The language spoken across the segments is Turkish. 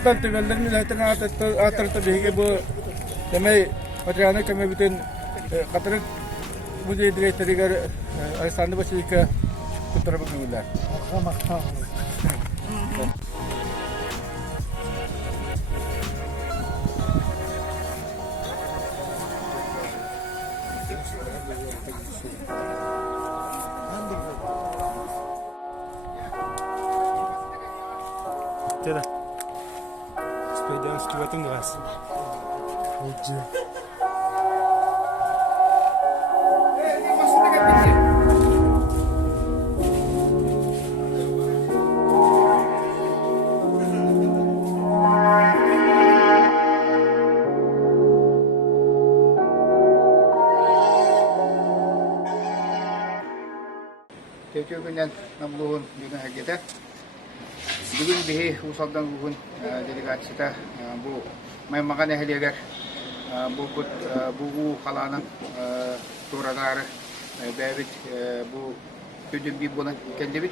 Sultan tüvellerin milletine atırtı bihge bu demey patriyanı keme bütün Katar'ın bu direktörüger Alessandro Basilica tutarı bakıyorlar. Teda. Sepeda stiwatung gas. Ojo. Tevkü günden namluğun bir hareket. Bugün bihi usaldan bugün delegasyada bu memmakan ehliyeger bu kalanın toraları bebit bu tüdüm bir buna kendibit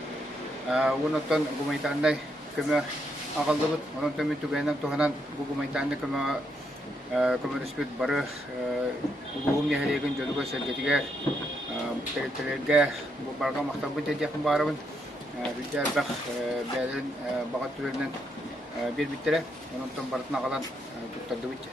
unuttan gumaytanday kema akıllıbıt onun temin tügenden tohanan bu gumaytanday kema komünist barı bu ehliyegen joluga sergetiger telerge bu barga mahtabı tecek barabın Rüzgar bak beden bakat türlerinden bir bittire onun tam baratına kalan tuttardı bitti.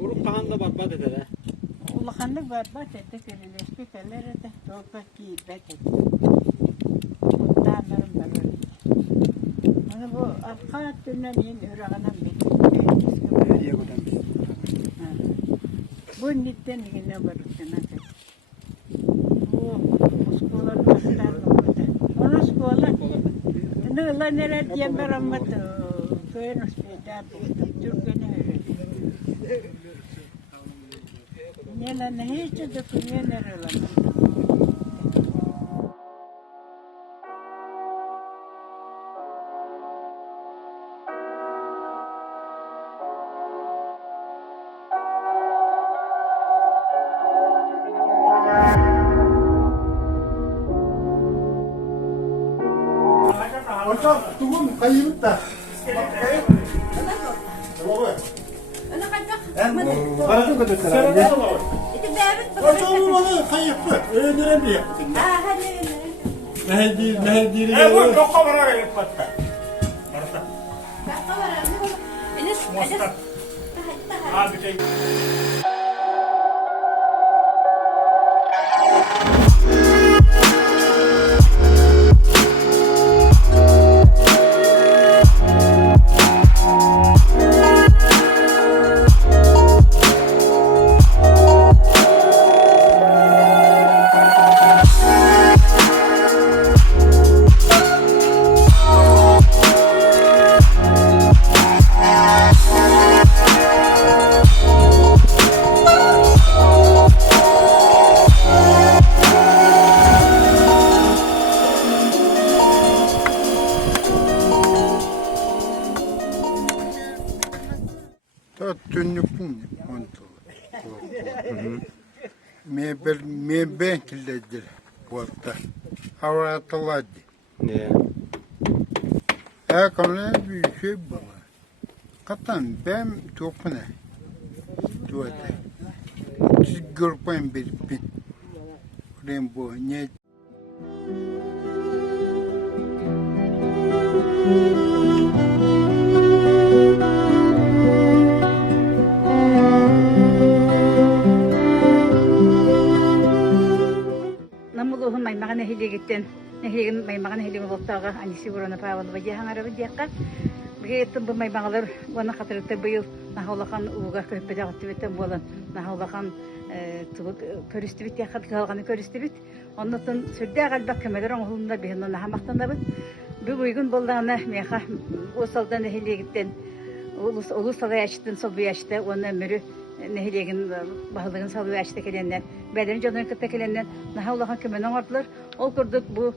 Uruk kahanda batbat eder. Ulakanda berbat etti kelleşti kellere de toprak ki beket. Tanrım böyle. Ana bu arka tünden yeni ürağına İyi kodan. bu nitten yine barışına. Bu skolar başlar oldu. Ona skolar. Ne lan nereye diye beramat köyün hospital Türkiye'ne Nela ne hiç de kunya nerelama. Hocam tuğum kayıp da. Ana kaçak. Bana çok kötü selam. İti bebek Hocam bana kayıp. Öldüren diye. hadi. Nehir Bu çok kamera yapmadı. Bak var anne. Enes. Abi tek. ben kilitledir bu hafta. Hava ataladı. Ne? Ayakkabılar bir şey bu. Katan ben topuna. Tuvalet. Siz görmeyin bir. Rembo ne? Namuluhun maymağa nehiliye gittin. Nehiliye maymağa nehiliye oltağı annesi burana Pavlova diye hangarabı diyekka. Bugün bu maymağalar bana hatırlattı bu yıl naholakan uğga köpede aktiviten bolan naholakan tubuk körüstübit yakad kalganı körüstübit. Ondan sürdü galbak kemeler oğlunda bihinden nahamaktan da bu uygun bollağına meha o salda nehiliye gittin. Ulus salaya açtın sobu yaşta onun ömrü nehiliyegin bahılığın salı yaşta kelenden. Belerin canının kıtta kelenden naholakan kemenen ordular. Ol kurduk bu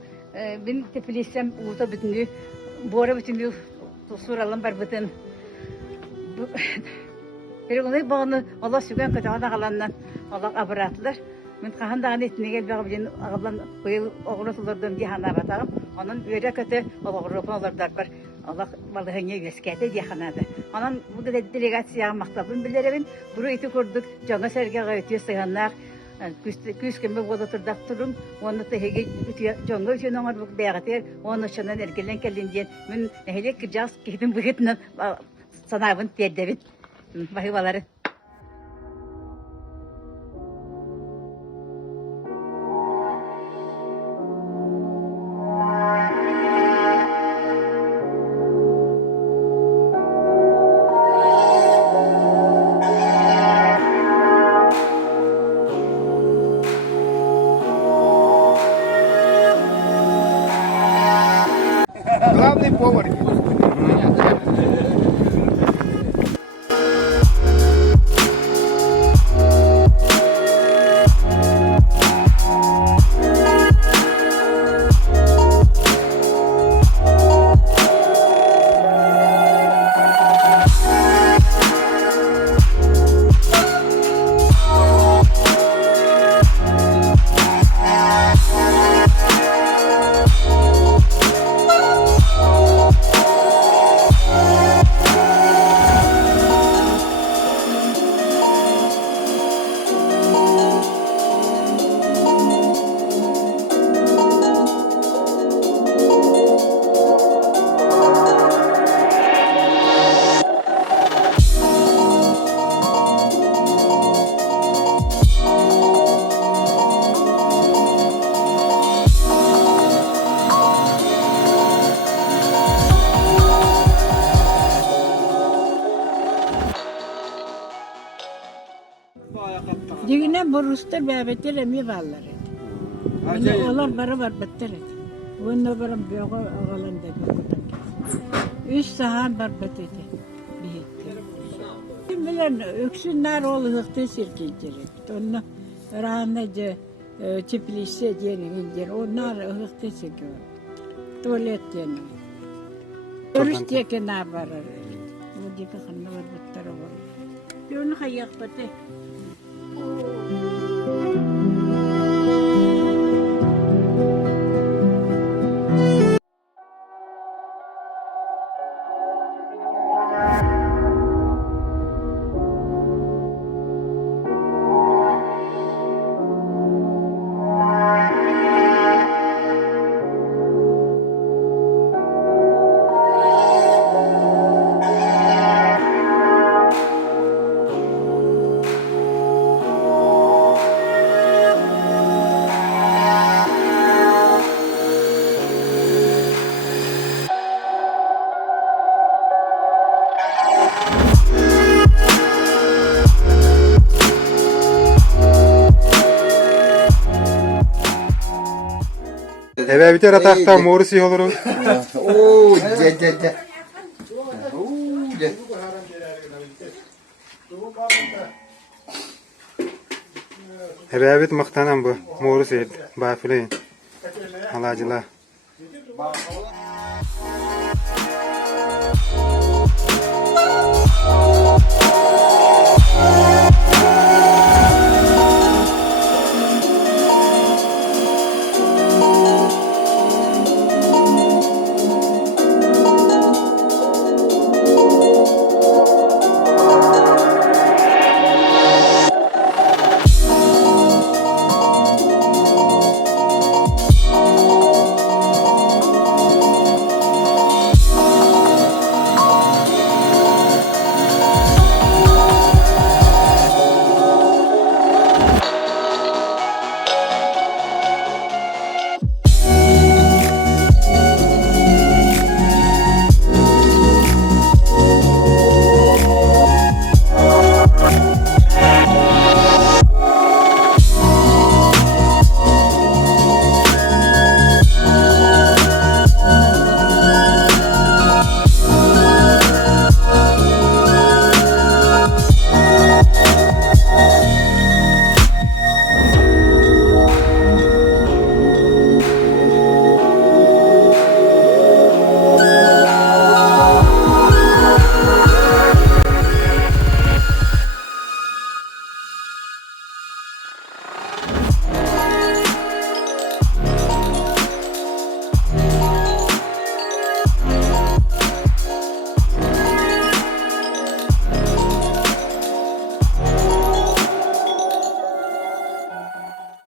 bin tepilisem uğuta bütünlüğü bu ara bütünlüğü Suralan var bütün. Herhalde bağını Allah sügan kötü ana kalandan Allah abaratlar. Men kahan dağın etine gel bağı bilen ağablan koyul oğrasılardan dihana batağım. Onun öyle kötü oğrasılardan var. Allah balığına göskete dihanadı. Onun bu delegasyon maktabın bilerin buru iti kurduk. Cana sergiye ötüyor sayhanlar. Küs kembe boda turdak turun. Onu da hege jonga üçün onlar bu dağıtır. Onu şundan ergelen kelin diyen. Men hele kıracağız gidin bu gitnen sanavın tedbir. Bahıvaları. Главный повар. Düğüne borustar bebekler emi varlar. Onu olar bara var better et. Onu bara bir ağalan da bir. Üç sahan var better. Bir. Bilen öksünler oğlu hıhtı sirkeciler. Onu rahanlıca çiplişse diyenin indir. Onlar hıhtı sirkeciler. Tuvalet diyenin. Örüş diye ki ne var? O diye ki hanım var better olur. Onu hayak better. Eve biter atakta morusi olur. Oo, de. Eve bit mıhtanan bu morusi bafileyin. Alacılar.